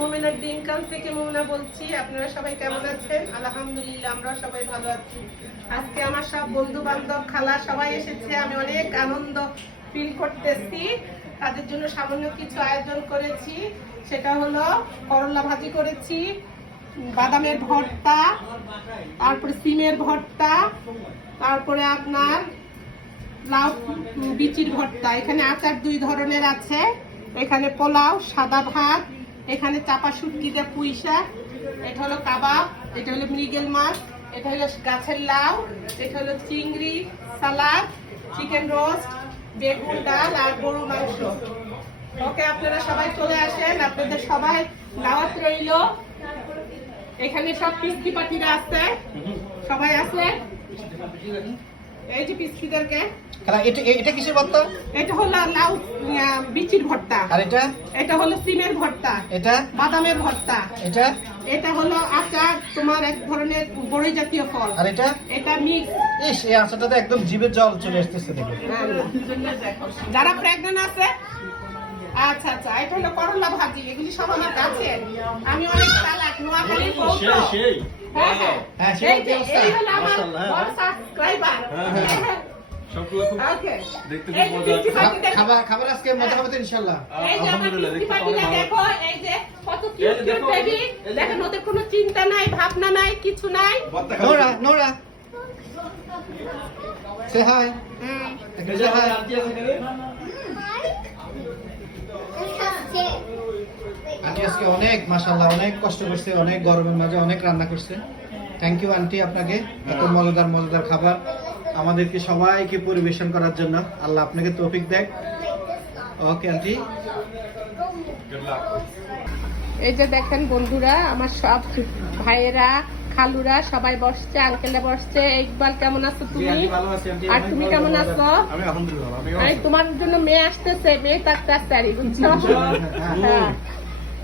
মোমেনার দিনকাল থেকে মোমেনা বলছি, আপনারা সবাই কেমন আছেন? আলহামদুলিল্লাহ, আমরা সবাই ভালো আছি। আজকে আমার সব বন্ধু বান্ধব খালা সবাই এসেছে, আমি অনেক আনন্দ ফিল করতেছি। তাদের জন্য সামান্য কিছু আয়োজন করেছি, সেটা হলো করলা ভাজি করেছি, বাদামের ভর্তা, তারপরে সিমের ভর্তা, তারপরে আপনার লাউ বিচির ভর্তা। এখানে আচার দুই ধরনের আছে। এখানে পোলাও, সাদা ভাত এখানে চাপা শুটকি দিয়ে পুঁই এটা হলো কাবাব, এটা হলো মৃগেল মাছ, এটা হলো গাছের লাউ, এটা হলো চিংড়ি, সালাদ, চিকেন রোস্ট, বেগুন ডাল আর গরু মাংস। ওকে, আপনারা সবাই চলে আসেন, আপনাদের সবাই দাওয়াত রইল। এখানে সব পিস্কি পাটিরা আছে। সবাই আছে? এই যে পিস্কিদেরকে খালা এটা এটা কিসের ভর্তা? এটা হলো লাউ বিচির ভর্তা। আর এটা? এটা হলো সিমের ভর্তা। এটা? বাদামের ভর্তা। এটা? এটা হলো আচার তোমার এক ধরনের বড়ই জাতীয় ফল। আর এটা? এটা মিক্স। ইস এই আচারটাতে একদম জিভের জল চলে আসতেছে দেখে। যারা প্রেগনেন্ট আছে আচ্ছা আচ্ছা এটা হলো করলা ভাজি এগুলি সব আমার কাছে। আমি অনেক চালাক নোয়াখালীর বউ তো। হ্যাঁ, হ্যাঁ। হ্যাঁ, সেই যে, এই হলো আমার হ্যাঁ। বড় সাবস্ক্রাইবার হ্যাঁ। পাখিদের- খাবার আজকে মজা হবে তো ইনশাল্লাহ। দেখো, এই যে কত দেখেন ওদের কোনো চিন্তা নাই ভাবনা নাই কিছু নাই। Nora Nora. সে হাই আন্টি আজকে অনেক মাশাল্লাহ অনেক কষ্ট করছে অনেক গরমের মাঝে অনেক রান্না করছে। থ্যাংক ইউ আন্টি আপনাকে এত মজাদার মজাদার খাবার। আমাদেরকে সবাইকে পরিবেশন করার জন্য। আল্লাহ আপনাকে তৌফিক দেখ ওকে আন্টি। এই যে দেখেন বন্ধুরা আমার সব ভাইয়েরা খালুরা সবাই বসছে আঙ্কেলে বসছে। ইকবাল কেমন আছো তুমি? আর তুমি কেমন আছো? আমি আরে তোমার জন্য মেয়ে আসতেছে মেয়ে তাকতে আসছে আর বুঝছ? হ্যাঁ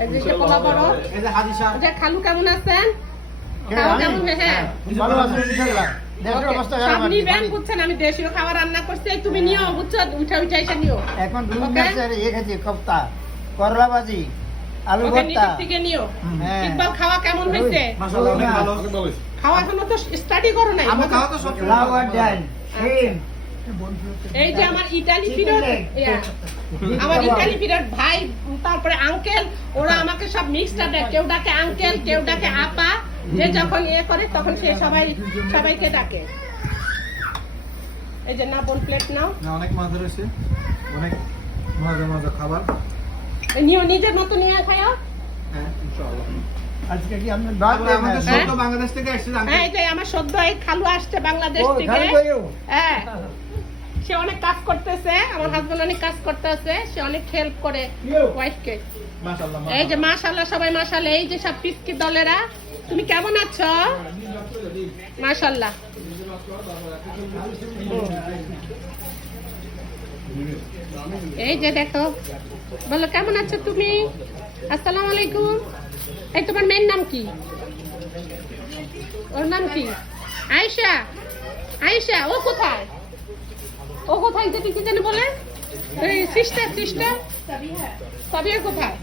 এই যে সে পোলা বড় এই যে হাদিসা। এই যে খালু কেমন আছেন? হ্যাঁ আমি দেশীয় খাবার রান্না করছি তুমি নিও বুঝছ? উঠা উঠা এসে নিও। এখন করলা ভাজি আলু ভর্তা। থেকে নিও। হ্যাঁ। ইকবাল খাওয়া কেমন হয়েছে? মাশাআল্লাহ ভালো। অনেক ভালো হয়েছে। খাওয়া এখনও তো স্টাডি করো নাই। আমরা খাওয়া তো সব লাউ আর ডাল এই যে আমার ইতালি ফিরত আমার ইতালি ফিরত ভাই তারপরে আঙ্কেল ওরা আমাকে সব মিক্সটা দেয়। কেউ ডাকে আঙ্কেল কেউ ডাকে আপা। যে যখন ইয়ে করে তখন সে সবাই সবাইকে ডাকে। এই যে না বোন প্লেট নাও। না অনেক মজা রয়েছে অনেক মজা মজা খাবার। নিও নিজের মতো নিয়ে খাও হ্যাঁ ইনশাআল্লাহ। আজকে কি আপনার তারপরে আমাদের হ্যাঁ? বাংলাদেশ থেকে হ্যাঁ এই যে আমার সদ্য এই খালু আসছে বাংলাদেশ থেকে। হ্যাঁ। সে অনেক কাজ করতেছে আমার হাজবেন্ড অনেক কাজ করতেছে সে অনেক হেল্প করে ওয়াইফকে এই যে মাশাল্লাহ সবাই মাশাল্লাহ এই যে সব পিসকি দলেরা তুমি কেমন আছো? মাশাল্লাহ এই যে দেখো। বলো, কেমন আছো তুমি? আসসালাম আলাইকুম। এই তোমার মেয়ের নাম কি? ওর নাম কি? আয়েশা। আয়েশা, ও কোথায়? ও কোথায়? যেতে কি জানি বলে। সিস্টার সিস্টার সাবিয়া কোথায়?